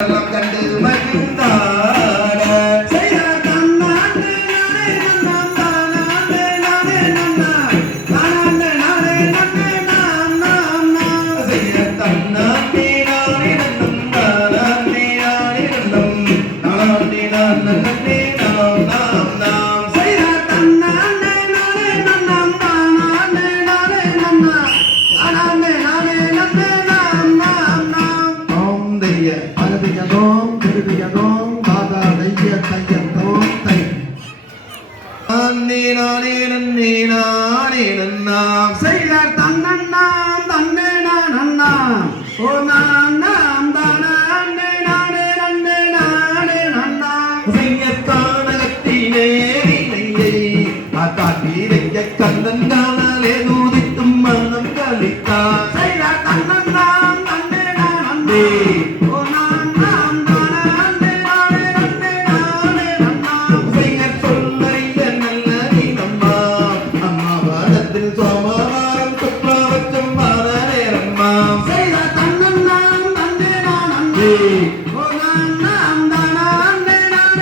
கண்டு மகிழ்ந்தாட செய்தார் தன்னானே நானே நன்னாம் தானானே நானே நன்னாம் தானானே நானே நன்னே நாம் நாம் நாம் செய்தார் தன்னானே நானே நன்னம் தானானே நானே நன்னம் தானானே நான் நன்னே நாம் நாம் நாம் செய்தார் தன்னானே நானே நன்னாம் தானானே நானே நன்னாம் தானானே நானே நன்னே நாம் நாம் நாம் ஓம் தெய்ய அகதியதோம் திருதியதோம் தாதா தெய்ய தையத்தோம் தை நானே நானே நன்னே நானே நன்னாம் செய்தார் தன்னன்னாம் தன்னே நான் நன்னாம் ஓ நாம் நாம் தானானே நானே நன்னே நானே நன்னாம் செய்யத்தானகத்தினே நெய்யை காட்டி வைக்க கந்தன் காணலே நூதித்தும் மன்னம் கலித்தான் செய்தார் தன்னன்னாம் தன்னே நான் நன்னே ஓ நாம் நாம் தானானே நானே நன்னே நானே நன்னாம் செய்யற் சொல்லறிந்த நல்ல நீனம்மா அம்மா பாடத்தில் சோமவாரம் சுக்லாவச்சம் பாத நேரம்மா செய்தார் தன்னன்னாம் தன்னே நான் நன்னே